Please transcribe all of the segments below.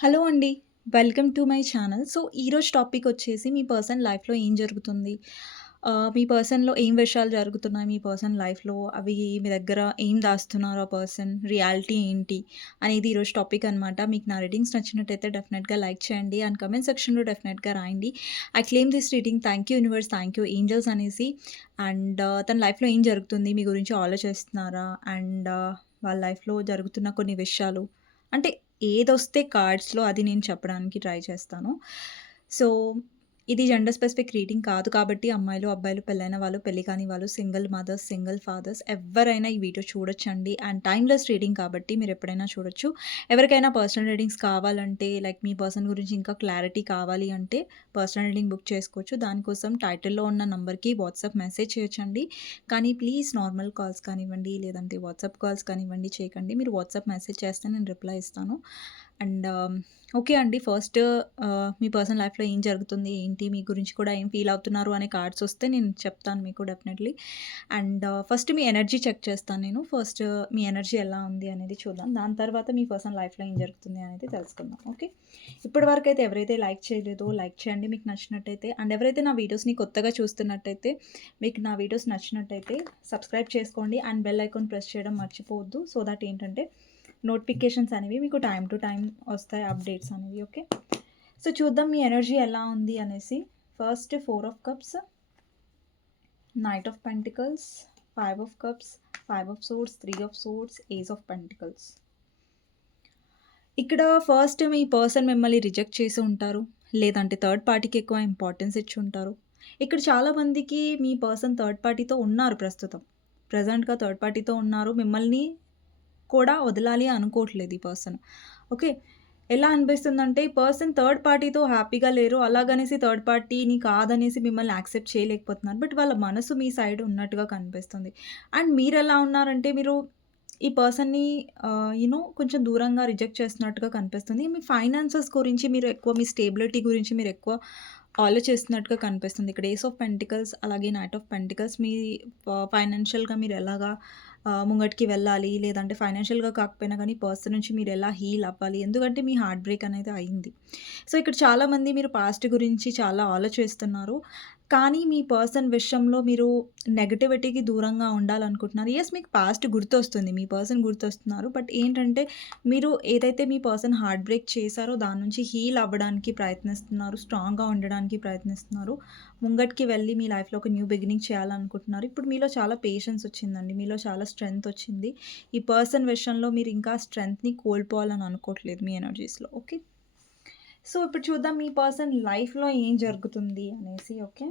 Hello అండి. Welcome to my channel. So, ఈరోజు topic వచ్చేసి మీ పర్సన్ లైఫ్‌లో ఏం జరుగుతుంది? మీ పర్సన్‌లో ఏం విషయాలు జరుగుతున్నాయి మీ పర్సన్ లైఫ్‌లో? అవి మీ దగ్గర ఏం దాస్తున్నారు ఆ పర్సన్? రియాలిటీ ఏంటి? అనేది ఈరోజు టాపిక్ అనమాట. మీకు నా రీడింగ్స్ నచ్చినట్టయితే డెఫినెట్‌గా లైక్ చేయండి. అండ్ కామెంట్ సెక్షన్‌లో డెఫినెట్‌గా రాయండి. I claim this reading. Thank you universe, thank you angels అనేసి. అండ్ తన లైఫ్‌లో ఏం జరుగుతుంది? మీ గురించి ఆలోచిస్తున్నారా? అండ్ వాళ్ళ లైఫ్‌లో జరుగుతున్న కొన్ని విషయాలు అంటే ఏదొస్తే కార్డ్స్‌లో అది నేను చెప్పడానికి ట్రై చేస్తాను. సో, ఇది జెండర్ స్పెసిఫిక్ రీడింగ్ కాదు కాబట్టి అమ్మాయిలు, అబ్బాయిలు, పెళ్ళైన వాళ్ళు, పెళ్లి కాని వాళ్ళు, సింగిల్ మదర్స్, సింగిల్ ఫాదర్స్ ఎవ్వరైనా ఈ వీడియో చూడొచ్చండి. అండ్ టైమ్‌లెస్ రీడింగ్ కాబట్టి మీరెప్పుడైనా చూడొచ్చు. ఎవరికైనా పర్సనల్ రీడింగ్స్ కావాలంటే లైక్ మీ పర్సన్ గురించి ఇంకా క్లారిటీ కావాలి అంటే పర్సనల్ రీడింగ్ బుక్ చేసుకోవచ్చు. దానికోసం టైటిల్‌లో ఉన్న నంబర్‌కి వాట్సాప్ మెసేజ్ చేయొచ్చండి. కానీ ప్లీజ్ నార్మల్ కాల్స్ కానివ్వండి, లేదంటే వాట్సాప్ కాల్స్ కానివ్వండి చేయకండి. మీరు వాట్సాప్ మెసేజ్ చేస్తే నేను రిప్లై ఇస్తాను. అండ్ ఓకే అండి. ఫస్ట్ మీ పర్సనల్ లైఫ్‌లో ఏం జరుగుతుంది? ఏంటి? మీ గురించి కూడా ఏం ఫీల్ అవుతున్నారు అనే కార్డ్స్ వస్తే నేను చెప్తాను మీకు డెఫినెట్‌లీ. అండ్ ఫస్ట్ మీ ఎనర్జీ చెక్ చేస్తాను నేను. ఫస్ట్ మీ ఎనర్జీ ఎలా ఉంది అనేది చూద్దాం. దాని తర్వాత మీ పర్సనల్ లైఫ్‌లో ఏం జరుగుతుంది అనేది తెలుసుకుందాం. ఓకే. ఇప్పటివరకైతే ఎవరైతే లైక్ చేయలేదో లైక్ చేయండి మీకు నచ్చినట్టయితే. అండ్ ఎవరైతే నా వీడియోస్‌ని కొత్తగా చూస్తున్నట్టయితే, మీకు నా వీడియోస్ నచ్చినట్టయితే సబ్స్క్రైబ్ చేసుకోండి. అండ్ బెల్ ఐకాన్ ప్రెస్ చేయడం మర్చిపోవద్దు. సో దట్ ఏంటంటే నోటిఫికేషన్స్ అనేవి మీకు టైమ్ టు టైమ్ వస్తాయి అప్డేట్స్ అనేవి. ఓకే. సో చూద్దాం మీ ఎనర్జీ ఎలా ఉంది అనేసి. First 4 of cups, knight of pentacles, 5 of cups, 5 of swords, 3 of swords, ace of pentacles. ఇక్కడ ఫస్ట్ మీ పర్సన్ మిమ్మల్ని రిజెక్ట్ చేసి ఉంటారు. లేదంటే థర్డ్ పార్టీకి ఎక్కువ ఇంపార్టెన్స్ ఇచ్చి ఉంటారు. ఇక్కడ చాలామందికి మీ పర్సన్ థర్డ్ పార్టీతో ఉన్నారు ప్రస్తుతం. ప్రెజెంట్‌గా థర్డ్ పార్టీతో ఉన్నారు. మిమ్మల్ని కూడా వదలాలి అనుకోవట్లేదు ఈ పర్సన్. ఓకే. ఎలా అనిపిస్తుందంటే ఈ పర్సన్ థర్డ్ పార్టీతో హ్యాపీగా లేరు. అలాగనేసి థర్డ్ పార్టీని కాదనేసి మిమ్మల్ని యాక్సెప్ట్ చేయలేకపోతున్నారు. బట్ వాళ్ళ మనసు మీ సైడ్ ఉన్నట్టుగా కనిపిస్తుంది. అండ్ మీరెలా ఉన్నారంటే మీరు ఈ పర్సన్‌ని కొంచెం దూరంగా రిజెక్ట్ చేస్తున్నట్టుగా కనిపిస్తుంది. మీ ఫైనాన్సెస్ గురించి మీరు ఎక్కువ మీ స్టేబిలిటీ గురించి మీరెక్కువ ఆలోచిస్తున్నట్టుగా కనిపిస్తుంది. ఇక్కడ ఏస్ ఆఫ్ పెంటికల్స్ అలాగే నైట్ ఆఫ్ పెంటికల్స్ మీ ఫైనాన్షియల్‌గా మీరెలాగా ముంగటికి వెళ్ళాలి, లేదంటే ఫైనాన్షియల్‌గా కాకపోయినా గానీ పర్సన్ నుంచి మీరెలా హీల్ అవ్వాలి. ఎందుకంటే మీ హార్ట్ బ్రేక్ అనేది అయింది. సో, ఇక్కడ చాలామంది మీరు పాస్ట్ గురించి చాలా ఆలోచిస్తున్నారు. కానీ మీ పర్సన్ విషయంలో మీరు నెగటివిటీకి దూరంగా ఉండాలనుకుంటున్నారు. యెస్, మీకు పాస్ట్ గుర్తొస్తుంది. మీ పర్సన్ గుర్తొస్తున్నారు. బట్ ఏంటంటే మీరు ఏదైతే మీ పర్సన్ హార్ట్ బ్రేక్ చేశారో దాని నుంచి హీల్ అవ్వడానికి ప్రయత్నిస్తున్నారు. స్ట్రాంగ్‌గా ఉండడానికి ప్రయత్నిస్తున్నారు. ముంగటికి వెళ్ళి మీ లైఫ్‌లో ఒక న్యూ బిగినింగ్ చేయాలనుకుంటున్నారు. ఇప్పుడు మీలో చాలా పేషెన్స్ వచ్చిందండి. మీలో చాలా స్ట్రెంగ్త్ వచ్చింది. ఈ పర్సన్ విషయంలో మీరు ఇంకా స్ట్రెంగ్త్‌ని కోల్పోవాలని అనుకోవట్లేదు మీ ఎనర్జీస్‌లో. ఓకే. సో, ఇప్పుడు చూద్దాం మీ పర్సన్ లైఫ్‌లో ఏం జరుగుతుంది అనేసి. ఓకే.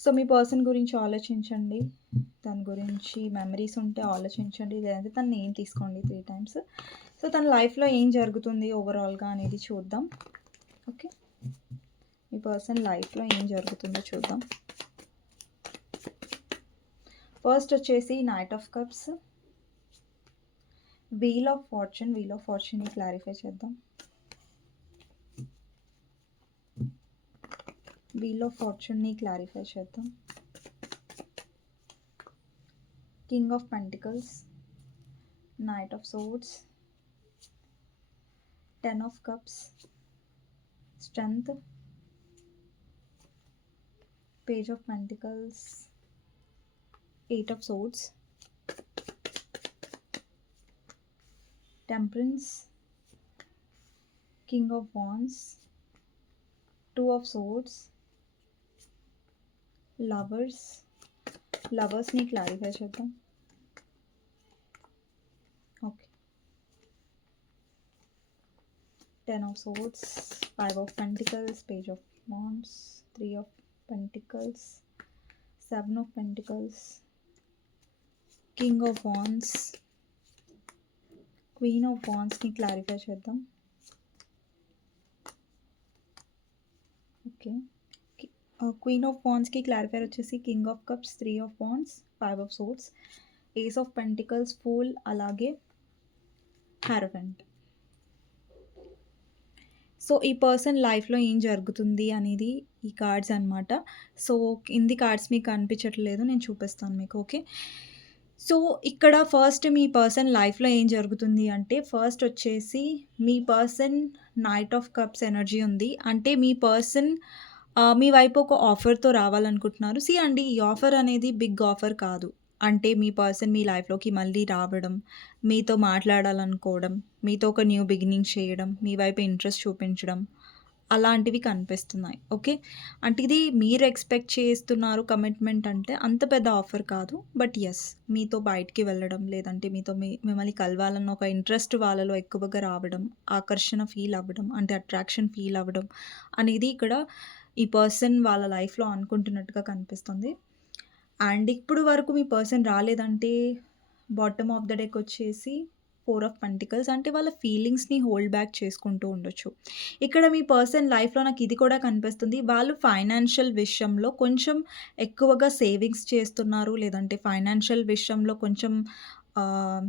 సో, మీ పర్సన్ గురించి ఆలోచించండి. తన గురించి మెమరీస్ ఉంటే ఆలోచించండి. లేదంటే తన నేమ్ తీసుకోండి 3 టైమ్స్. సో, తన లైఫ్‌లో ఏం జరుగుతుంది ఓవరాల్‌గా అనేది చూద్దాం. ఓకే. మీ పర్సన్ లైఫ్‌లో ఏం జరుగుతుందో చూద్దాం. ఫస్ట్ వచ్చేసి knight of cups, wheel of ఫార్చ్యూన్‌ని క్లారిఫై చేద్దాం. వీల్ ఆఫ్ ఫార్చ్యూన్‌ని క్లారిఫై చేద్దాం. King of pentacles, knight of swords, 10 of cups, strength, page of pentacles, 8 of swords, temperance, king of wands, 2 of swords, లవర్స్‌ని క్లారిఫై చేద్దాం. Okay. 10 of swords, 5 of pentacles, page of wands, 3 of pentacles, 7 of pentacles, king of wands, queen of వాండ్స్‌ని clarify చేద్దాం. Okay. Queen of వాండ్స్‌కి clarifier వచ్చేసి king of cups, 3 of wands, 5 of swords, ace of pentacles, fool అలాగే హారవెంట్. So, ఈ person లైఫ్‌లో ఏం జరుగుతుంది అనేది ఈ కార్డ్స్ అనమాట. సో, కింది కార్డ్స్ మీకు కనిపించట్లేదు. నేను చూపిస్తాను మీకు. ఓకే. సో, ఇక్కడ ఫస్ట్ మీ పర్సన్ లైఫ్‌లో ఏం జరుగుతుంది అంటే, ఫస్ట్ వచ్చేసి మీ person knight of cups energy ఉంది. అంటే మీ పర్సన్ మీ వైపు ఒక ఆఫర్‌తో రావాలనుకుంటున్నారు. సీ అండి, ఈ ఆఫర్ అనేది బిగ్ ఆఫర్ కాదు. అంటే మీ పర్సన్ మీ లైఫ్‌లోకి మళ్ళీ రావడం, మీతో మాట్లాడాలనుకోవడం, మీతో ఒక న్యూ బిగినింగ్ చేయడం, మీ వైపు ఇంట్రెస్ట్ చూపించడం, అలాంటివి కనిపిస్తున్నాయి. ఓకే. అంటే ఇది మీరు ఎక్స్‌పెక్ట్ చేస్తున్నారు కమిట్మెంట్ అంటే అంత పెద్ద ఆఫర్ కాదు. బట్ యెస్, మీతో బయటికి వెళ్ళడం, లేదంటే మీతో మిమ్మల్ని కలవాలన్న ఒక ఇంట్రెస్ట్ వాళ్ళలో ఎక్కువగా రావడం, ఆకర్షణ ఫీల్ అవ్వడం, అంటే అట్రాక్షన్ ఫీల్ అవ్వడం అనేది ఇక్కడ ఈ పర్సన్ వాళ్ళ లైఫ్‌లో అనుకుంటున్నట్టుగా కనిపిస్తుంది. అండ్ ఇప్పుడు వరకు మీ పర్సన్ రాలేదంటే బాటమ్ ఆఫ్ ద డెకొచ్చేసి 4 ఆఫ్ పెంటికల్స్, అంటే వాళ్ళ ఫీలింగ్స్‌ని హోల్డ్ బ్యాక్ చేసుకుంటూ ఉండొచ్చు. ఇక్కడ మీ పర్సన్ లైఫ్‌లో నాకిది కూడా కనిపిస్తుంది. వాళ్ళు ఫైనాన్షియల్ విషయంలో కొంచెం ఎక్కువగా సేవింగ్స్ చేస్తున్నారు. లేదంటే ఫైనాన్షియల్ విషయంలో కొంచెం ఆహ్,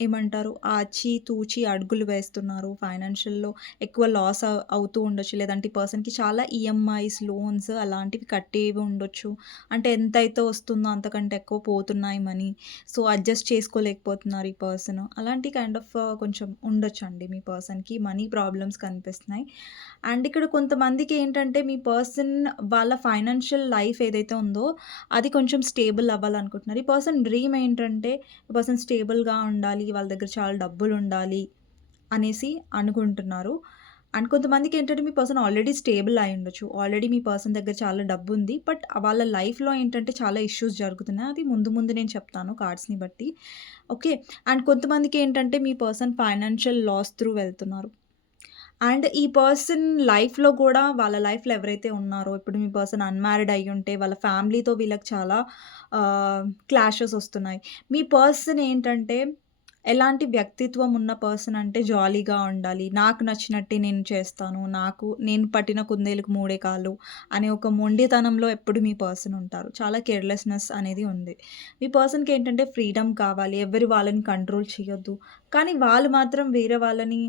ఏమంటారు, ఆచి-తూచి అడుగులు వేస్తున్నారు. ఫైనాన్షియల్‌లో ఎక్కువ లాస్ అవుతూ ఉండొచ్చు. లేదంటే ఈ పర్సన్‌కి చాలా ఈఎంఐస్, లోన్స్ అలాంటివి కట్టేవి ఉండొచ్చు. అంటే ఎంతైతే వస్తుందో అంతకంటే ఎక్కువ పోతున్నాయి మనీ. సో, అడ్జస్ట్ చేసుకోలేకపోతున్నారు ఈ పర్సన్. అలాంటి కైండ్ ఆఫ్ కొంచెం ఉండొచ్చండి మీ పర్సన్‌కి. మనీ ప్రాబ్లమ్స్ కనిపిస్తున్నాయి. అండ్ ఇక్కడ కొంతమందికి ఏంటంటే మీ పర్సన్ వాళ్ళ ఫైనాన్షియల్ లైఫ్ ఏదైతే ఉందో అది కొంచెం స్టేబుల్ అవ్వాలనుకుంటున్నారు. ఈ పర్సన్ డ్రీమ్ ఏంటంటే ఈ పర్సన్ స్టేబుల్‌గా ఉండాలి, వాళ్ళ దగ్గర చాలా డబ్బులుండాలి అనేసి అనుకుంటున్నారు. అండ్ కొంతమందికేంటంటే మీ పర్సన్ ఆల్రెడీ స్టేబుల్ అయ్యుండొచ్చు. ఆల్రెడీ మీ పర్సన్ దగ్గర చాలా డబ్బుంది. బట్ వాళ్ళ లైఫ్‌లో ఏంటంటే చాలా ఇష్యూస్ జరుగుతున్నాయి. అది ముందు ముందు నేను చెప్తాను కార్డ్స్‌ని బట్టి. ఓకే. అండ్ కొంతమందికేంటంటే మీ పర్సన్ ఫైనాన్షియల్ లాస్ త్రూ వెళ్తున్నారు. అండ్ ఈ పర్సన్ లైఫ్‌లో గూడా వాళ్ళ లైఫ్‌లో ఎవరైతే ఉన్నారో, ఇప్పుడు మీ పర్సన్ అన్‌మ్యారిడ్ అయ్యుంటే వాళ్ళ ఫ్యామిలీతో వీళ్ళకి చాలా క్లాషెస్ ఒస్తున్నాయి. మీ పర్సన్ ఏంటంటే ఎలాంటి వ్యక్తిత్వం ఉన్న పర్సన్ అంటే జాలీగా ఉండాలి. నాకు నచ్చినట్టే నేను చేస్తాను. నేను పట్టిన కుందేలుకి మూడే కాళ్ళు అనే ఒక మొండితనంలో ఎప్పుడు మీ పర్సన్ ఉంటారు. చాలా కేర్‌లెస్‌నెస్ అనేది ఉంది. మీ పర్సన్‌కి ఏంటంటే ఫ్రీడమ్ కావాలి. ఎవరి వాళ్ళని కంట్రోల్ చేయొద్దు. కానీ వాళ్ళు మాత్రం వేరే వాళ్ళని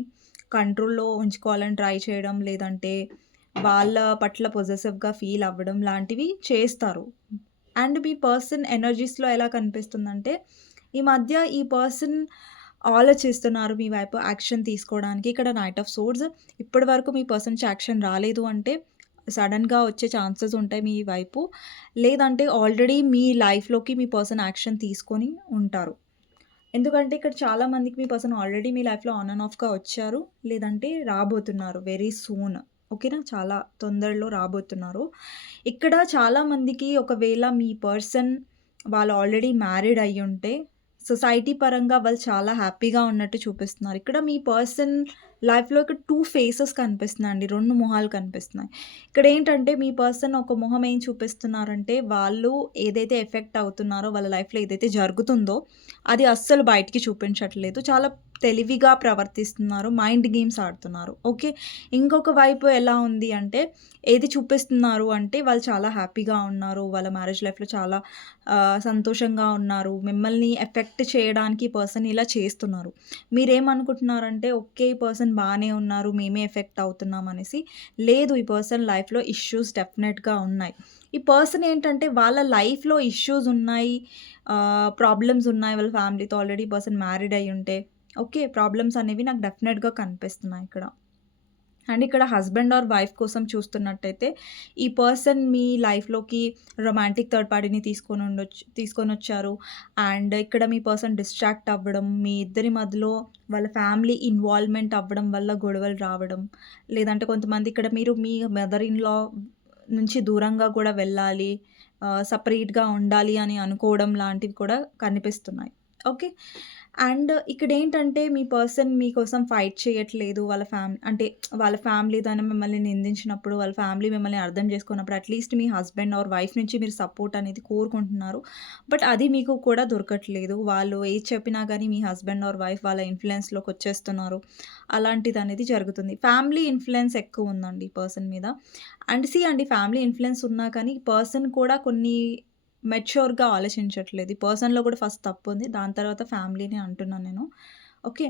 కంట్రోల్‌లో ఉంచుకోవాలని ట్రై చేయడం, లేదంటే వాళ్ళ పట్ల పొసెసివ్‌గా ఫీల్ అవ్వడం లాంటివి చేస్తారు. అండ్ మీ పర్సన్ ఎనర్జీస్‌లో ఎలా కనిపిస్తుందంటే, ఈ మధ్య ఈ పర్సన్ ఆలోచిస్తున్నారు మీ వైపు యాక్షన్ తీసుకోవడానికి. ఇక్కడ నైట్ ఆఫ్ సోర్డ్స్, ఇప్పటి వరకు మీ పర్సన్ నుంచి యాక్షన్ రాలేదు అంటే, సడెన్‌గా వచ్చే ఛాన్సెస్ ఉంటాయి మీ వైపు. లేదంటే ఆల్రెడీ మీ లైఫ్‌లోకి మీ పర్సన్ యాక్షన్ తీసుకొని ఉంటారు. ఎందుకంటే ఇక్కడ చాలా మందికి మీ పర్సన్ ఆల్రెడీ మీ లైఫ్‌లో ఆన్ అండ్ ఆఫ్‌గా వచ్చారు. లేదంటే రాబోతున్నారు వెరీ సూన్. ఓకేనా? చాలా తొందరలో రాబోతున్నారు. ఇక్కడ చాలా మందికి ఒకవేళ మీ పర్సన్ వాళ్ళు ఆల్రెడీ మ్యారీడ్ అయ్యుంటే, సొసైటీ పరంగా వాళ్ళు చాలా హ్యాపీగా ఉన్నట్టు చూపిస్తున్నారు. ఇక్కడ మీ పర్సన్ లైఫ్‌లో ఇక్కడ 2 ఫేసెస్ కనిపిస్తున్నాయండి. 2 మొహాలు కనిపిస్తున్నాయి. ఇక్కడేంటంటే మీ పర్సన్ ఒక మొహం ఏం చూపిస్తున్నారంటే, వాళ్ళు ఏదైతే ఎఫెక్ట్ అవుతున్నారో వాళ్ళ లైఫ్‌లో ఏదైతే జరుగుతుందో అది అస్సలు బయటికి చూపించట్లేదు. చాలా తెలివిగా ప్రవర్తిస్తున్నారు. మైండ్ గేమ్స్ ఆడుతున్నారు. ఓకే. ఇంకొక వైపు ఎలా ఉంది అంటే, ఏది చూపిస్తున్నారు అంటే, వాళ్ళు చాలా హ్యాపీగా ఉన్నారు. వాళ్ళ మ్యారేజ్ లైఫ్‌లో చాలా సంతోషంగా ఉన్నారు. మిమ్మల్ని ఎఫెక్ట్ చేయడానికి పర్సన్ ఇలా చేస్తున్నారు. మీరేమనుకుంటున్నారంటే, ఓకే. ఈ పర్సన్ బానే ఉన్నారు. మేమే ఎఫెక్ట్ అవుతున్నాం అనేసి. లేదు, ఈ పర్సన్ లైఫ్‌లో ఇష్యూస్ డెఫినెట్‌గా ఉన్నాయి. ఈ పర్సన్ ఏంటంటే, వాళ్ళ లైఫ్‌లో ఇష్యూస్ ఉన్నాయి. ప్రాబ్లమ్స్ ఉన్నాయి. వాళ్ళ ఫ్యామిలీతో ఆల్రెడీ పర్సన్ మ్యారీడ్ అయ్యుంటే. ఓకే. ప్రాబ్లమ్స్ అనేవి నాకు డెఫినెట్‌గా కనిపిస్తున్నాయి ఇక్కడ. అండ్ ఇక్కడ హస్బెండ్ ఆర్ వైఫ్ కోసం చూస్తున్నట్టయితే, ఈ పర్సన్ మీ లైఫ్‌లోకి రొమాంటిక్ థర్డ్ పార్టీని తీసుకొనొచ్చారు. అండ్ ఇక్కడ మీ పర్సన్ డిస్ట్రాక్ట్ అవ్వడం, మీ ఇద్దరి మధ్యలో వాళ్ళ ఫ్యామిలీ ఇన్వాల్వ్‌మెంట్ అవ్వడం వల్ల గొడవలు రావడం, లేదంటే కొంతమంది ఇక్కడ మీరు మీ మదర్ ఇన్ లా నుంచి దూరంగా కూడా వెళ్ళాలి, సెపరేట్‌గా ఉండాలి అని అనుకోవడం లాంటివి కూడా కనిపిస్తున్నాయి. ఓకే. అండ్ ఇక్కడేంటంటే మీ పర్సన్ మీకోసం ఫైట్ చేయట్లేదు. అంటే వాళ్ళ ఫ్యామిలీ తను మిమ్మల్ని నిందించినప్పుడు, వాళ్ళ ఫ్యామిలీ మిమ్మల్ని అర్థం చేసుకున్నప్పుడు at least me husband or wife నుంచి మీరు సపోర్ట్ అనేది కోరుకుంటున్నారు. బట్ అది మీకు కూడా దొరకట్లేదు. వాళ్ళు ఏది చెప్పినా గానీ మీ హస్బెండ్ ఆర్ వైఫ్ వాళ్ళ ఇన్‌ఫ్లూయెన్స్‌లోకొచ్చేస్తున్నారు. అలాంటిదనేది జరుగుతుంది. ఫ్యామిలీ ఇన్‌ఫ్లూయెన్స్ ఎక్కువుందండి ఈ పర్సన్ మీద. అండ్ అండి, ఫ్యామిలీ ఇన్‌ఫ్లూయెన్స్ ఉన్నా కానీ పర్సన్ కూడా కొన్ని మెచ్యూర్‌గా ఆలోచించట్లేదు. ఈ పర్సన్‌లో కూడా ఫస్ట్ తప్పుంది. దాని తర్వాత ఫ్యామిలీని అంటున్నాను నేను. ఓకే.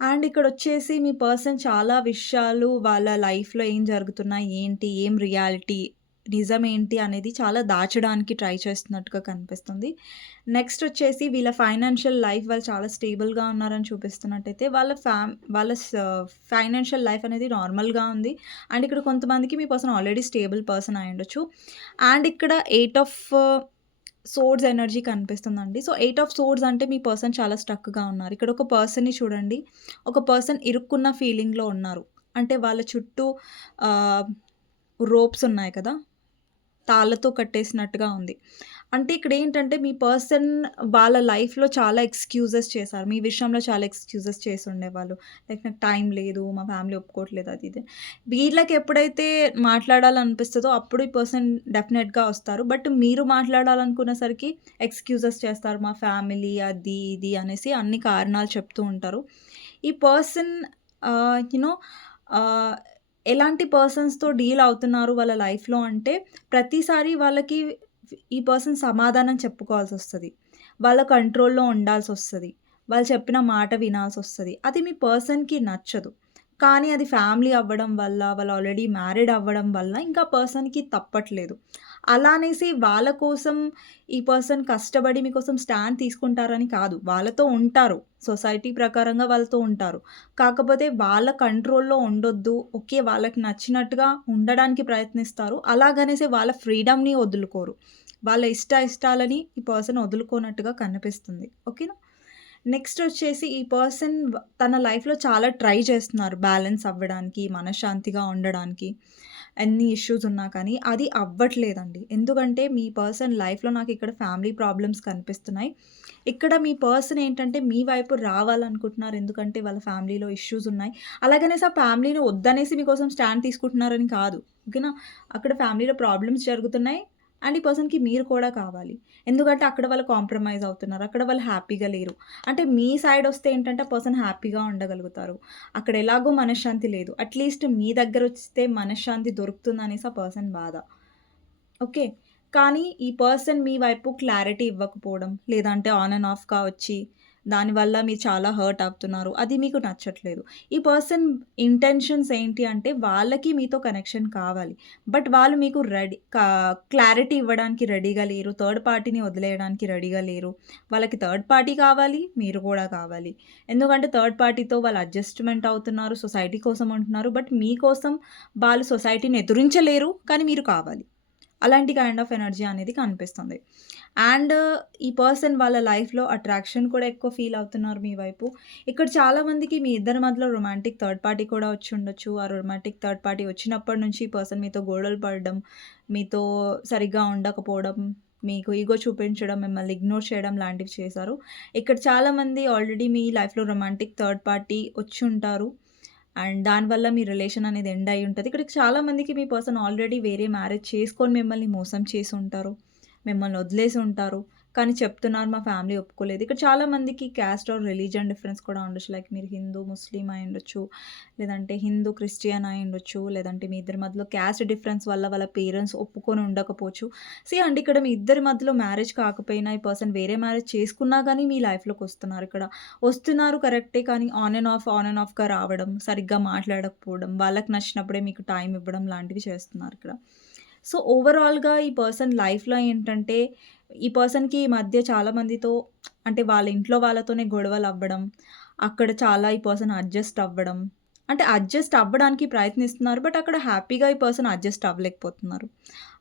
అండ్ ఇక్కడొచ్చేసి మీ పర్సన్ చాలా విషయాలు వాళ్ళ లైఫ్‌లో ఏం జరుగుతున్నాయి, ఏంటి, ఏం రియాలిటీ, నిజమేంటి అనేది చాలా దాచడానికి ట్రై చేస్తున్నట్టుగా కనిపిస్తుంది. నెక్స్ట్ వచ్చేసి వీళ్ళ ఫైనాన్షియల్ లైఫ్ వాళ్ళు చాలా స్టేబుల్‌గా ఉన్నారని చూపిస్తున్నట్టయితే వాళ్ళ ఫైనాన్షియల్ లైఫ్ అనేది నార్మల్‌గా ఉంది. అండ్ ఇక్కడ కొంతమందికి మీ పర్సన్ ఆల్రెడీ స్టేబుల్ పర్సన్ అయ్యుండొచ్చు. అండ్ ఇక్కడ 8 ఆఫ్ సోర్డ్స్ ఎనర్జీ కనిపిస్తుందండి. సో, 8 ఆఫ్ సోర్డ్స్ అంటే మీ పర్సన్ చాలా స్టక్‌గా ఉన్నారు. ఇక్కడ ఒక పర్సన్‌ని చూడండి. ఒక పర్సన్ ఇరుక్కున్న ఫీలింగ్‌లో ఉన్నారు. అంటే వాళ్ళ చుట్టూ ఆహ్, రోప్స్ ఉన్నాయి కదా! తాళ్ళతో కట్టేసినట్టుగా ఉంది. అంటే ఇక్కడేంటంటే మీ పర్సన్ వాళ్ళ లైఫ్‌లో చాలా ఎక్స్‌క్యూజెస్ చేశారు. మీ విషయంలో చాలా ఎక్స్‌క్యూజెస్ చేసుండేవాళ్ళు. లైక్ నాకు టైం లేదు, మా ఫ్యామిలీ ఒప్పుకోవట్లేదు అది ఇది. వీళ్ళకి ఎప్పుడైతే మాట్లాడాలనిపిస్తదో అప్పుడు ఈ పర్సన్ డెఫినెట్‌గా వస్తారు. బట్ మీరు మాట్లాడాలనుకునేసరికి ఎక్స్‌క్యూజెస్ చేస్తారు. మా ఫ్యామిలీ అది ఇది అనేసి అన్ని కారణాలు చెప్తూ ఉంటారు. ఈ పర్సన్ యూ నో ఆహ్, ఎలాంటి పర్సన్స్‌తో డీల్ అవుతున్నారు వాళ్ళ లైఫ్‌లో అంటే ప్రతిసారి వాళ్ళకి ఈ పర్సన్ సమాధానం చెప్పుకోవాల్సొస్తది. వాళ్ళ కంట్రోల్‌లో ఉండాల్సొస్తది. వాళ్ళు చెప్పిన మాట వినాల్సొస్తది. అది మీ పర్సన్‌కి నచ్చదు. కానీ అది ఫ్యామిలీ అవ్వడం వల్ల, వాళ్ళు ఆల్రెడీ మ్యారీడ్ అవ్వడం వల్ల ఇంకా పర్సన్‌కి తప్పట్లేదు. అలా అనేసి వాళ్ళ కోసం ఈ పర్సన్ కష్టపడి మీకోసం స్టాండ్ తీసుకుంటారని కాదు. వాళ్ళతో ఉంటారు. సొసైటీ ప్రకారంగా వాళ్ళతో ఉంటారు. కాకపోతే వాళ్ళ కంట్రోల్‌లో ఉండొద్దు. ఓకే. వాళ్ళకి నచ్చినట్టుగా ఉండడానికి ప్రయత్నిస్తారు. అలాగనేసి వాళ్ళ ఫ్రీడమ్‌ని వదులుకోరు. వాళ్ళ ఇష్టాలని ఈ పర్సన్ వదులుకోనట్టుగా కనిపిస్తుంది. ఓకేనా? నెక్స్ట్ వచ్చేసి ఈ పర్సన్ తన లైఫ్‌లో చాలా ట్రై చేస్తున్నారు బ్యాలెన్స్ అవ్వడానికి, మనశ్శాంతిగా ఉండడానికి. ఎన్ని ఇష్యూస్ ఉన్నా కానీ అది అవ్వట్లేదండి. ఎందుకంటే మీ పర్సన్ లైఫ్‌లో నాకిక్కడ ఫ్యామిలీ ప్రాబ్లమ్స్ కనిపిస్తున్నాయి. ఇక్కడ మీ పర్సన్ ఏంటంటే మీ వైపు రావాలనుకుంటున్నారు. ఎందుకంటే వాళ్ళ ఫ్యామిలీలో ఇష్యూస్ ఉన్నాయి. అలాగనేసి ఆ ఫ్యామిలీని వద్దనేసి మీకోసం స్టాండ్ తీసుకుంటున్నారని కాదు. ఓకేనా? అక్కడ ఫ్యామిలీలో ప్రాబ్లమ్స్ జరుగుతున్నాయి. అండ్ ఈ పర్సన్‌కి మీరు కూడా కావాలి. ఎందుకంటే అక్కడ వాళ్ళు కాంప్రమైజ్ అవుతున్నారు. అక్కడ వాళ్ళు హ్యాపీగా లేరు. అంటే మీ సైడొస్తే ఏంటంటే, ఆ పర్సన్ హ్యాపీగా ఉండగలుగుతారు. అక్కడ ఎలాగో మనశ్శాంతి లేదు. అట్‌లీస్ట్ మీ దగ్గరొస్తే మనశ్శాంతి దొరుకుతుందనేసి ఆ పర్సన్ బాధ. ఓకే. కానీ ఈ పర్సన్ మీ వైపు క్లారిటీ ఇవ్వకపోవడం, లేదంటే ఆన్ అండ్ ఆఫ్‌గా వచ్చి, దానివల్ల మీరు చాలా హర్ట్ అవుతున్నారు. అది మీకు నచ్చట్లేదు. ఈ పర్సన్ ఇంటెన్షన్స్ ఏంటి అంటే, వాళ్ళకి మీతో కనెక్షన్ కావాలి. బట్ వాళ్ళు మీకు క్లారిటీ ఇవ్వడానికి రెడీగా లేరు. థర్డ్ పార్టీని వదిలేయడానికి రెడీగా లేరు. వాళ్ళకి థర్డ్ పార్టీ కావాలి, మీరు కూడా కావాలి. ఎందుకంటే థర్డ్ పార్టీతో వాళ్ళు అడ్జస్ట్‌మెంట్ అవుతున్నారు. సొసైటీ కోసం ఉంటున్నారు. బట్ మీకోసం వాళ్ళు సొసైటీని ఎదురించలేరు. కానీ మీరు కావాలి. అలాంటి కైండ్ ఆఫ్ ఎనర్జీ అనేది కనిపిస్తుంది. అండ్ ఈ పర్సన్ వాళ్ళ లైఫ్‌లో అట్రాక్షన్ కూడా ఎక్కువ ఫీల్ అవుతున్నారు మీ వైపు. ఇక్కడ చాలామందికి మీ ఇద్దరి మధ్యలో రొమాంటిక్ థర్డ్ పార్టీ కూడా వచ్చుండొచ్చు. ఆ రొమాంటిక్ థర్డ్ పార్టీ వచ్చినప్పటి నుంచి ఈ పర్సన్ మీతో గొడవలు పడడం, మీతో సరిగ్గా ఉండకపోవడం, మీకు ఇగో చూపించడం, మిమ్మల్ని ఇగ్నోర్ చేయడం లాంటివి చేశారు. ఇక్కడ చాలామంది ఆల్రెడీ మీ లైఫ్‌లో రొమాంటిక్ థర్డ్ పార్టీ వచ్చుంటారు. అండ్ దానివల్ల మీ రిలేషన్ అనేది ఎండ్ అయ్యి ఉంటది. ఇక్కడ చాలా మందికి మీ పర్సన్ ఆల్రెడీ వేరే మ్యారేజ్ చేసుకొని మిమ్మల్ని మోసం చేసి ఉంటారు. మిమ్మల్ని వదిలేసి ఉంటారు. కానీ చెప్తున్నారు మా ఫ్యామిలీ ఒప్పుకోలేదు. ఇక్కడ చాలా మందికి క్యాస్ట్ ఆర్ రిలీజియన్ డిఫరెన్స్ కూడా ఉండొచ్చు. లైక్ మీరు హిందూ, ముస్లిం అయ్యుండొచ్చు. లేదంటే హిందూ, క్రిస్టియన్ అయ్యుండొచ్చు. లేదంటే మీ ఇద్దరి మధ్యలో క్యాస్ట్ డిఫరెన్స్ వల్ల వాళ్ళ పేరెంట్స్ ఒప్పుకొని ఉండకపోవచ్చు. అండ్ ఇక్కడ మీ ఇద్దరి మధ్యలో మ్యారేజ్ కాకపోయినా ఈ పర్సన్ వేరే మ్యారేజ్ చేసుకున్నా గానీ మీ లైఫ్‌లోకొస్తున్నారు. ఇక్కడ వస్తున్నారు కరెక్టే. కానీ ఆన్ అండ్ ఆఫ్‌గా రావడం, సరిగ్గా మాట్లాడకపోవడం, వాళ్ళకి నచ్చినప్పుడే మీకు టైం ఇవ్వడం లాంటివి చేస్తున్నారిక్కడ. సో, ఓవరాల్‌గా ఈ పర్సన్ లైఫ్‌లో ఏంటంటే, ఈ పర్సన్‌కి ఈ మధ్య చాలా మందితో అంటే వాళ్ళ ఇంట్లో వాళ్ళతోనే గొడవలవ్వడం, అక్కడ చాలా ఈ పర్సన్ అడ్జస్ట్ అవ్వడం. అంటే అడ్జస్ట్ అవ్వడానికి ప్రయత్నిస్తున్నారు. బట్ అక్కడ హ్యాపీగా ఈ పర్సన్ అడ్జస్ట్ అవ్వలేకపోతున్నారు.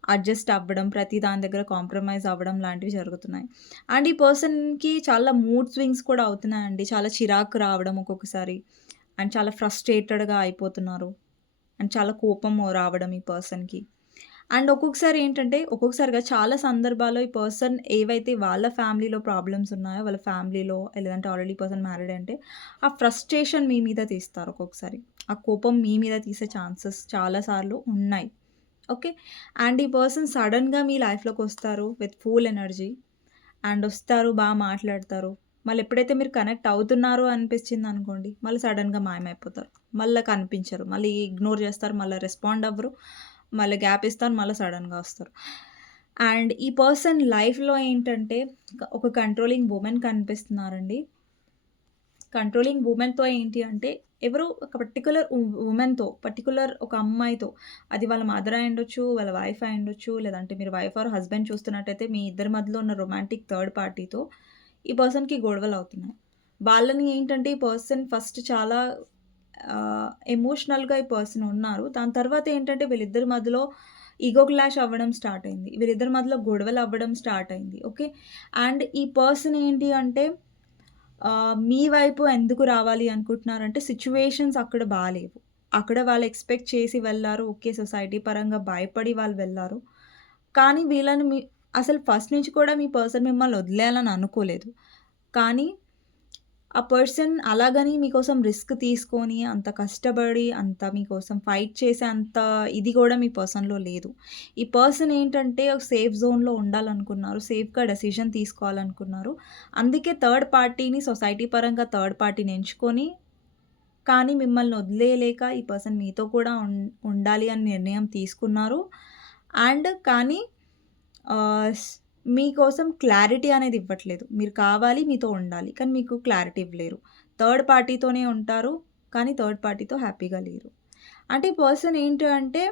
అడ్జస్ట్ అవ్వడం, ప్రతి దాని దగ్గర కాంప్రమైజ్ అవ్వడం లాంటివి జరుగుతున్నాయి. అండ్ ఈ పర్సన్‌కి చాలా మూడ్ స్వింగ్స్ కూడా అవుతున్నాయండి. చాలా చిరాకు రావడం ఒక్కొక్కసారి. అండ్ చాలా ఫ్రస్ట్రేటెడ్‌గా అయిపోతున్నారు. అండ్ చాలా కోపం రావడం ఈ పర్సన్‌కి. అండ్ ఒక్కొక్కసారి ఏంటంటే, ఒక్కొక్కసారిగా చాలా సందర్భాల్లో ఈ పర్సన్ ఏవైతే వాళ్ళ ఫ్యామిలీలో ప్రాబ్లమ్స్ ఉన్నాయో, వాళ్ళ ఫ్యామిలీలో లేదంటే ఆల్రెడీ పర్సన్ మ్యారీడ్ అంటే, ఆ ఫ్రస్ట్రేషన్ మీ మీద తీస్తారు ఒక్కొక్కసారి. ఆ కోపం మీ మీద తీసే ఛాన్సెస్ చాలా సార్లు ఉన్నాయి. ఓకే. అండ్ ఈ పర్సన్ సడెన్‌గా మీ లైఫ్‌లోకొస్తారు విత్ ఫుల్ ఎనర్జీ. అండ్ ఒస్తారు, మాట్లాడతారు. మళ్ళీ ఎప్పుడైతే మీరు కనెక్ట్ అవుతున్నారు అనిపించిందనుకోండి, మళ్ళీ సడెన్‌గా మాయమైపోతారు. మళ్ళా కనిపించరు. మళ్ళీ ఇగ్నోర్ చేస్తారు. మళ్ళా రెస్పాండ్ అవ్వరు. మళ్ళీ గ్యాప్ ఇస్తారు. మళ్ళా సడెన్‌గా వస్తారు. అండ్ ఈ పర్సన్ లైఫ్‌లో ఏంటంటే ఒక కంట్రోలింగ్ వుమెన్ కనిపిస్తున్నారండి. కంట్రోలింగ్ వుమెన్‌తో ఏంటి అంటే, ఎవరో ఒక పర్టిక్యులర్ వుమెన్‌తో, పర్టిక్యులర్ ఒక అమ్మాయితో, అది వాళ్ళ మదర్ అయ్యుండొచ్చు, వాళ్ళ వైఫ్ అయ్యుండొచ్చు, లేదంటే మీరు వైఫ్ ఆర్ హస్బెండ్ చూస్తున్నట్టయితే మీ ఇద్దరి మధ్యలో ఉన్న రొమాంటిక్ థర్డ్ పార్టీతో ఈ పర్సన్‌కి గొడవలవుతున్నాయి. వాళ్ళని ఏంటంటే ఈ పర్సన్ ఫస్ట్ చాలా ఎమోషనల్‌గా ఈ పర్సన్ ఉన్నారు. దాని తర్వాత ఏంటంటే వీళ్ళిద్దరి మధ్యలో ఇగో క్లాష్ అవ్వడం స్టార్ట్ అయింది. వీళ్ళిద్దరి మధ్యలో గొడవలవ్వడం స్టార్ట్ అయింది. ఓకే. అండ్ ఈ పర్సన్ ఏంటి అంటే మీ వైపు ఎందుకు రావాలి అనుకుంటున్నారంటే సిట్యుయేషన్స్ అక్కడ బాలేవు. అక్కడ వాళ్ళు ఎక్స్‌పెక్ట్ చేసి వెళ్లారు. ఓకే. సొసైటీ పరంగా భయపడి వాళ్ళు వెళ్లారు. కానీ వీళ్ళని అసలు ఫస్ట్ నుంచి కూడా మీ పర్సన్ మిమ్మల్ని వదిలేయాలని అనుకోలేదు. కానీ ఆ పర్సన్ అలాగని మీకోసం రిస్క్ తీసుకొని, అంత కష్టపడి, అంత మీకోసం ఫైట్ చేసే అంత ఇది గూడా మీ పర్సన్‌లో లేదు. ఈ పర్సన్ ఏంటంటే ఒక సేఫ్ జోన్‌లో ఉండాలనుకున్నారు. సేఫ్‌గా డెసిషన్ తీసుకోవాలనుకున్నారు. అందుకే థర్డ్ పార్టీని సొసైటీ పరంగా థర్డ్ పార్టీని ఎంచుకొని, కానీ మిమ్మల్ని వదిలేయలేక ఈ పర్సన్ మీతో కూడా ఉండాలి అని నిర్ణయం తీసుకున్నారు. అండ్ కానీ ఆహ్, స్ మీకోసం క్లారిటీ అనేది ఇవ్వట్లేదు. మీరు కావాలి, మీతో ఉండాలి. కానీ మీకు క్లారిటీ ఇవ్వలేరు. థర్డ్ పార్టీతోనే ఉంటారు. కానీ థర్డ్ పార్టీతో హ్యాపీగా లేరు. అంటే ఈ పర్సన్ ఏంటి అంటే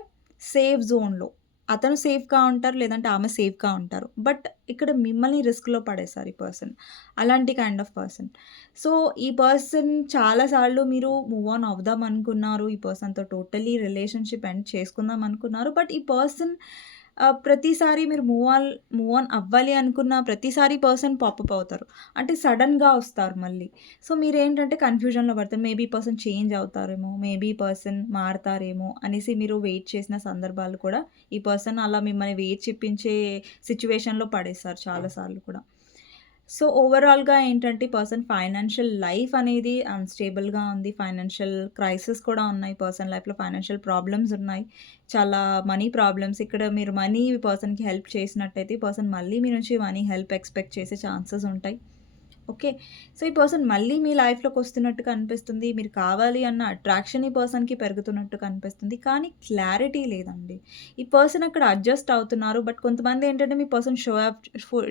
సేఫ్ జోన్‌లో. అతను సేఫ్‌గా ఉంటారు. లేదంటే ఆమె సేఫ్‌గా ఉంటారు. బట్ ఇక్కడ మిమ్మల్ని రిస్క్‌లో పడేశారు ఈ పర్సన్. అలాంటి కైండ్ ఆఫ్ పర్సన్. సో, ఈ పర్సన్ చాలా సార్లు మీరు మూవ్ ఆన్ అవుదాం అనుకున్నారు. ఈ పర్సన్‌తో టోటల్లీ రిలేషన్‌షిప్ ఎండ్ చేసుకుందాం అనుకున్నారు. బట్ ఈ పర్సన్ ప్రతిసారి మీరు మూవ్ ఆన్ అవ్వాలి అనుకున్న ప్రతిసారి పర్సన్ పాపప్ అవుతారు. అంటే సడెన్‌గా వస్తారు మళ్ళీ. సో, మీరేంటంటే కన్‌ఫ్యూజన్‌లో పడతారు. మేబీ ఈ పర్సన్ చేంజ్ అవుతారేమో, మేబీ ఈ పర్సన్ మారతారేమో అనేసి మీరు వెయిట్ చేసిన సందర్భాలు కూడా ఈ పర్సన్ అలా మిమ్మల్ని వెయిట్ చేపించే సిట్యుయేషన్‌లో పడేశారు చాలా సార్లు కూడా. సో, ఓవరాల్‌గా ఏంటంటే ఈ పర్సన్ ఫైనాన్షియల్ లైఫ్ అనేది అన్‌స్టేబుల్‌గా ఉంది. ఫైనాన్షియల్ క్రైసిస్ కూడా ఉన్నాయి. పర్సన్ లైఫ్‌లో ఫైనాన్షియల్ ప్రాబ్లమ్స్ ఉన్నాయి. చాలా మనీ ప్రాబ్లమ్స్. ఇక్కడ మీరు మనీ ఈ పర్సన్‌కి హెల్ప్ చేసినట్టయితే ఈ పర్సన్ మళ్ళీ మీ నుంచి మనీ హెల్ప్ ఎక్స్‌పెక్ట్ చేసే ఛాన్సెస్ ఉంటాయి. ఓకే. సో, ఈ పర్సన్ మళ్ళీ మీ లైఫ్‌లోకొస్తున్నట్టుగా అనిపిస్తుంది. మీరు కావాలి అన్న అట్రాక్షన్ ఈ పర్సన్‌కి పెరుగుతున్నట్టుగా అనిపిస్తుంది. కానీ క్లారిటీ లేదండి. ఈ పర్సన్ అక్కడ అడ్జస్ట్ అవుతున్నారు. బట్ కొంతమందేంటంటే మీ పర్సన్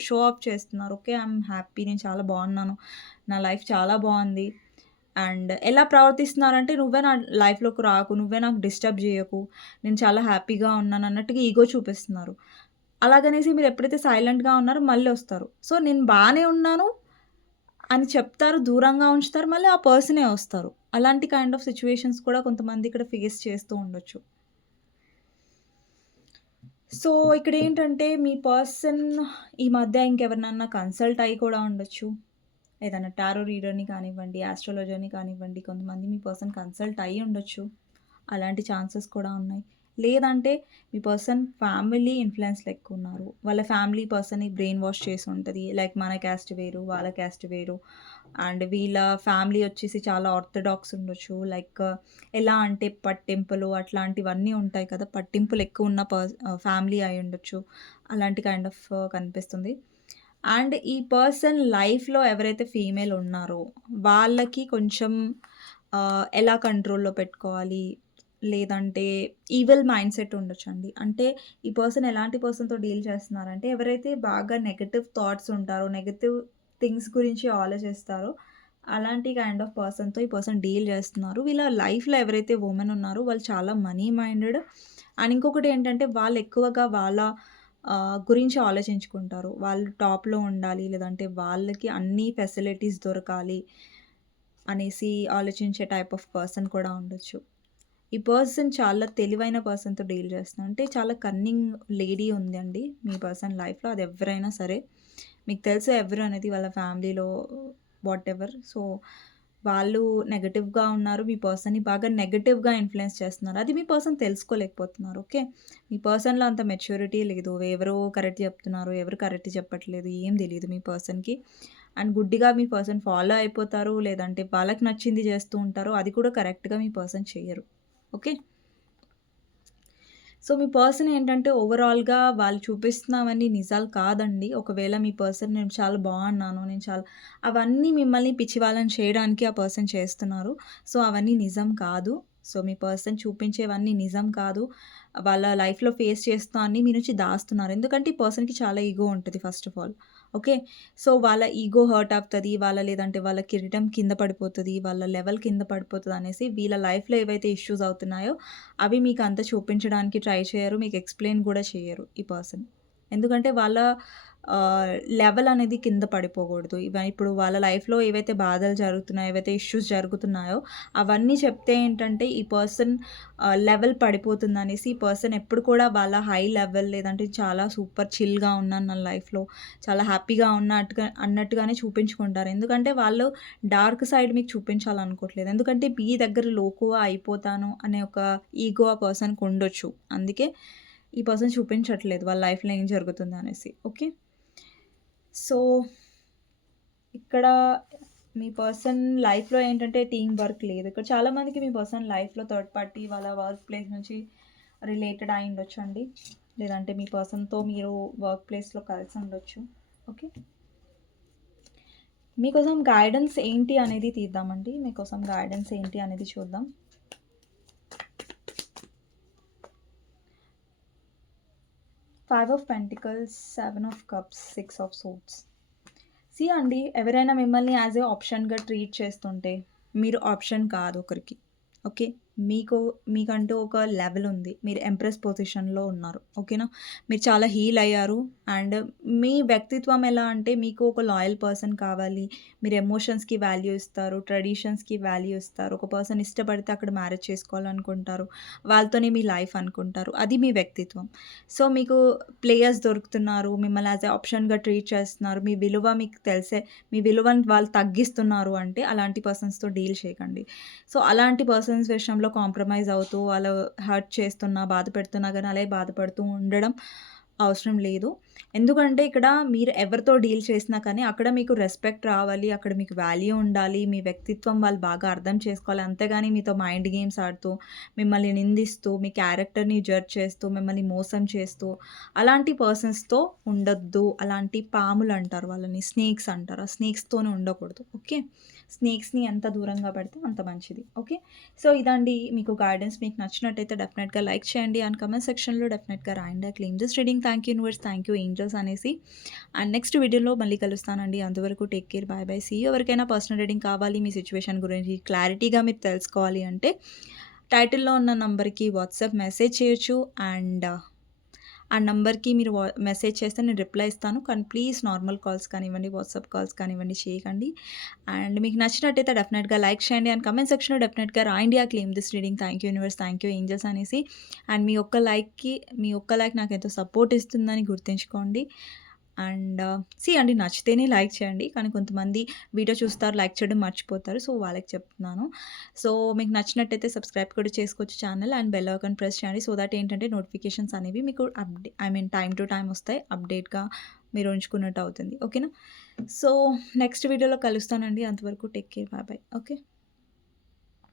షో ఆఫ్ చేస్తున్నారు. ఓకే. I'm happy. నేను చాలా బాగున్నాను. నా లైఫ్ చాలా బావుంది. అండ్ ఎలా ప్రవర్తిస్తున్నారంటే నువ్వే నా లైఫ్‌లోకి రాకు. నువ్వే నాకు డిస్టర్బ్ జేయకు. నేను చాలా హ్యాపీగా ఉన్నాను అన్నట్టుగా ఈగో చూపిస్తున్నారు. అలాగనేసి మీరు ఎప్పుడైతే సైలెంట్‌గా ఉన్నారో మళ్ళీ ఒస్తారు. సో, నేను బానే ఉన్నాను అని చెప్తారు. దూరంగా ఉంచుతారు. మళ్ళీ ఆ పర్సనే వస్తారు. అలాంటి కైండ్ ఆఫ్ సిట్యుయేషన్స్ కూడా కొంతమంది ఇక్కడ ఫేస్ చేస్తూ ఉండొచ్చు. సో, ఇక్కడేంటంటే మీ పర్సన్ ఈ మధ్య ఇంకెవరినన్నా కన్సల్ట్ అయ్యి కూడా ఉండొచ్చు. ఏదైనా టారో రీడర్‌ని కానివ్వండి, యాస్ట్రాలజర్‌ని కానివ్వండి, కొంతమంది మీ పర్సన్ కన్సల్ట్ అయ్యి ఉండొచ్చు. అలాంటి ఛాన్సెస్ కూడా ఉన్నాయి. లేదంటే మీ పర్సన్ ఫ్యామిలీ ఇన్‌ఫ్లుయెన్స్‌లో ఎక్కువున్నారు. వాళ్ళ ఫ్యామిలీ పర్సన్‌ని బ్రెయిన్ వాష్ చేసి ఉంటది. లైక్ మన క్యాస్ట్ వేరు, వాళ్ళ క్యాస్ట్ వేరు. అండ్ వీళ్ళ ఫ్యామిలీ వచ్చేసి చాలా ఆర్థోడాక్స్ ఉండొచ్చు. లైక్ ఎలా అంటే పట్టింపులు అట్లాంటివన్నీ ఉంటాయి కదా! పట్టింపులు ఎక్కువున్న ఫ్యామిలీ అయ్యుండొచ్చు. అలాంటి కైండ్ ఆఫ్ కనిపిస్తుంది. అండ్ ఈ పర్సన్ లైఫ్‌లో ఎవరైతే ఫీమేల్ ఉన్నారో, వాళ్ళకి కొంచెం ఎలా కంట్రోల్‌లో పెట్టుకోవాలి, లేదంటే ఈవిల్ మైండ్‌సెట్ ఉండొచ్చండి. అంటే ఈ పర్సన్ ఎలాంటి పర్సన్‌తో డీల్ చేస్తున్నారంటే, ఎవరైతే బాగా నెగెటివ్ థాట్స్ ఉంటారో, నెగెటివ్ థింగ్స్ గురించి ఆలోచిస్తారో, అలాంటి కైండ్ ఆఫ్ పర్సన్‌తో ఈ పర్సన్ డీల్ చేస్తున్నారు. వీళ్ళ లైఫ్‌లో ఎవరైతే వుమెన్ ఉన్నారో, వాళ్ళు చాలా మనీ మైండెడ్. అండ్ ఇంకొకటేంటంటే, వాళ్ళు ఎక్కువగా వాళ్ళ గురించి ఆలోచించుకుంటారు. వాళ్ళు టాప్‌లో ఉండాలి. లేదంటే వాళ్ళకి అన్ని ఫెసిలిటీస్ దొరకాలి అనేసి ఆలోచించే టైప్ ఆఫ్ పర్సన్ కూడా ఉండొచ్చు. ఈ పర్సన్ చాలా తెలివైన పర్సన్‌తో డీల్ చేస్తున్నారు. అంటే చాలా కన్నింగ్ లేడీ ఉందండి మీ పర్సన్ లైఫ్‌లో. అది ఎవ్వరైనా సరే. మీకు తెలుసు ఎవరు అనేది వాళ్ళ ఫ్యామిలీలో వాటెవర్. సో, వాళ్ళు నెగెటివ్‌గా ఉన్నారు. మీ పర్సన్‌ని బాగా నెగెటివ్‌గా ఇన్‌ఫ్లుయెన్స్ చేస్తున్నారు. అది మీ పర్సన్ తెలుసుకోలేకపోతున్నారు. ఓకే. మీ పర్సన్‌లో అంత మెచ్యూరిటీ లేదు. ఎవరో కరెక్ట్ చెప్తున్నారు. ఎవరు కరెక్ట్ చెప్పట్లేదు. ఏం తెలీదు మీ పర్సన్‌కి. అండ్ గుడ్డిగా మీ పర్సన్ ఫాలో అయిపోతారు. లేదంటే వాళ్ళకి నచ్చింది చేస్తూ ఉంటారు. అది కూడా కరెక్ట్‌గా మీ పర్సన్ చెయ్యరు. ఓకే. సో, మీ పర్సన్ ఏంటంటే ఓవరాల్‌గా వాళ్ళు చూపిస్తున్నవన్నీ నిజాలు కాదండి. ఒకవేళ మీ పర్సన్ నేను చాలా బాగున్నాను. నేను చాలా అవన్నీ మిమ్మల్ని పిచ్చివాళ్ళని చేయడానికి ఆ పర్సన్ చేస్తున్నారు. సో, అవన్నీ నిజం కాదు. సో, మీ పర్సన్ చూపించేవన్నీ నిజం కాదు. వాళ్ళ లైఫ్‌లో ఫేస్ చేస్తున్న అన్నీ మీ నుంచి దాస్తున్నారు. ఎందుకంటే ఈ పర్సన్‌కి చాలా ఇగో ఉంటది first of all. Okay. So, వాళ్ళ ఈగో హర్ట్ అవుతది. లేదంటే వాళ్ళ కిరీటం కింద పడిపోతది. వాళ్ళ లెవెల్ కింద పడిపోతదనేసి వీళ్ళ లైఫ్‌లో ఏవైతే ఇష్యూస్ అవుతున్నాయో అవి మీకు అంత చూపించడానికి ట్రై చేయరు. మీకు ఎక్స్‌ప్లెయిన్ గూడా చెయ్యరు ఈ పర్సన్. ఎందుకంటే వాళ్ళ లెవెల్ అనేది కింద పడిపోకూడదు. ఇప్పుడు వాళ్ళ లైఫ్‌లో ఏవైతే బాధలు జరుగుతున్నాయో, ఏవైతే ఇష్యూస్ జరుగుతున్నాయో అవన్నీ చెప్తే ఏంటంటే ఈ పర్సన్ లెవెల్ పడిపోతుందనేసి ఈ పర్సన్ ఎప్పుడు కూడా వాళ్ళ హై లెవెల్ లేదంటే చాలా సూపర్ చిల్‌గా ఉన్నాను నా లైఫ్‌లో, చాలా హ్యాపీగా అన్నట్టుగానే చూపించుకుంటారు. ఎందుకంటే వాళ్ళు డార్క్ సైడ్ మీకు చూపించాలనుకోవట్లేదు. ఎందుకంటే మీ దగ్గర లోకువ అయిపోతాను అనే ఒక ఈగో ఆ పర్సన్‌కి ఉండొచ్చు. అందుకే ఈ పర్సన్ చూపించట్లేదు వాళ్ళ లైఫ్‌లో ఏం జరుగుతుందనేసి. ఓకే. సో, ఇక్కడ మీ పర్సన్ లైఫ్‌లో ఏంటంటే టీమ్ వర్క్ లేదు. ఇక్కడ చాలామందికి మీ పర్సన్ లైఫ్‌లో థర్డ్ పార్టీ వాళ్ళ వర్క్ ప్లేస్ నుంచి రిలేటెడ్ అయ్యుండొచ్చండి. లేదంటే మీ పర్సన్‌తో మీరు వర్క్ ప్లేస్‌లో కలిసుండొచ్చు. ఓకే. మీకోసం గైడెన్స్ ఏంటి అనేది తీద్దామండి. మీకోసం గైడెన్స్ ఏంటి అనేది చూద్దాం. Five of pentacles, seven of cups, six of swords. అండి, ఎవరైనా మిమ్మల్ని యాజ్ ఏ ఆప్షన్‌గా ట్రీట్ చేస్తుంటే, మీరు ఆప్షన్ కాదు ఒకరికి. ఓకే. మీకంటూ ఒక లెవెల్ ఉంది. మీరు ఎంప్రెస్ పొజిషన్‌లో ఉన్నారు. ఓకేనా? మీరు చాలా హీల్ అయ్యారు. అండ్ మీ వ్యక్తిత్వం ఎలా అంటే మీకు ఒక లాయల్ పర్సన్ కావాలి. మీరు ఎమోషన్స్‌కి వాల్యూ ఇస్తారు. ట్రెడిషన్స్‌కి వాల్యూ ఇస్తారు. ఒక పర్సన్ ఇష్టపడితే అక్కడ మ్యారేజ్ చేసుకోవాలనుకుంటారు. వాళ్ళతోనే మీ లైఫ్ అనుకుంటారు. అది మీ వ్యక్తిత్వం. సో, మీకు ప్లేయర్స్ దొరుకుతున్నారు. మిమ్మల్ని యాజ్ ఎ ఆప్షన్‌గా ట్రీట్ చేస్తున్నారు. మీ విలువ మీకు తెలిసే మీ విలువను వాళ్ళు తగ్గిస్తున్నారు అంటే అలాంటి పర్సన్స్‌తో డీల్ చేయకండి. సో, అలాంటి పర్సన్స్ విషయంలో కాంప్రమైజ్ అవుతూ, వాళ్ళు హర్ట్ చేస్తున్నా, బాధ పెడుతున్నా గానీ అలాగే బాధపడుతూ ఉండడం అవసరం లేదు. ఎందుకంటే ఇక్కడ మీరు ఎవరితో డీల్ చేసినా కానీ అక్కడ మీకు రెస్పెక్ట్ రావాలి. అక్కడ మీకు వాల్యూ ఉండాలి. మీ వ్యక్తిత్వం వాళ్ళు బాగా అర్థం చేసుకోవాలి. అంతేగాని మీతో మైండ్ గేమ్స్ ఆడుతూ, మిమ్మల్ని నిందిస్తూ, మీ క్యారెక్టర్‌ని జడ్జ్ చేస్తూ, మిమ్మల్ని మోసం చేస్తూ అలాంటి పర్సన్స్‌తో ఉండొద్దు. అలాంటి పాములంటారు వాళ్ళని. స్నేక్స్ అంటారు. ఆ స్నేక్స్‌తోనే ఉండకూడదు. ఓకే. స్నేక్స్‌ని ఎంత దూరంగా పెడితే అంత మంచిది. ఓకే. సో, ఇదండి మీకు గైడెన్స్. మీకు నచ్చినట్టయితే డెఫినెట్‌గా లైక్ చేయండి. అండ్ కామెంట్ సెక్షన్‌లో డెఫినెట్‌గా రాయండి. Claim this reading. Thank you universe, thank you angels అనేసి. అండ్ నెక్స్ట్ వీడియోలో మళ్ళీ కలుస్తానండి. అంతవరకు take care. Bye bye. See you. ఎవరికైనా పర్సనల్ రీడింగ్ కావాలి, మీ సిట్యుయేషన్ గురించి క్లారిటీగా మీరు తెలుసుకోవాలి అంటే టైటిల్‌లో ఉన్న నంబర్‌కి వాట్సాప్ మెసేజ్ చేయొచ్చు. అండ్ ఆ నంబర్‌కి మీరు మెసేజ్ చేస్తే నేను రిప్లై ఇస్తాను. కానీ ప్లీజ్ నార్మల్ కాల్స్ కానివ్వండి, వాట్సాప్ కాల్స్ కానివ్వండి చేయకండి. అండ్ మీకు నచ్చినట్టయితే డెఫినెట్‌గా లైక్ చేయండి. అండ్ కామెంట్ సెక్షన్‌లో డెఫినెట్‌గా రాయండి. Claim this reading. Thank you universe, thank you angels అనేసి. అండ్ మీ ఒక్క లైక్ నాకెంతో సపోర్ట్ ఇస్తుందని గుర్తుంచుకోండి. అండ్ అండి, నచ్చితేనే లైక్ చేయండి. కానీ కొంతమంది వీడియో చూస్తారు, లైక్ చేయడం మర్చిపోతారు. సో, వాళ్ళకి చెప్తున్నాను. సో, మీకు నచ్చినట్టయితే సబ్స్క్రైబ్ కూడా చేసుకోవచ్చు channel. And bell icon press చేయండి. సో దట్ ఏంటంటే నోటిఫికేషన్స్ అనేవి మీకు టైమ్ టు టైమ్ వస్తాయి. అప్డేట్‌గా మీరు ఉంచుకున్నట్టు అవుతుంది. ఓకేనా? సో, నెక్స్ట్ వీడియోలో కలుస్తానండి. అంతవరకు take care. Bye bye. Okay.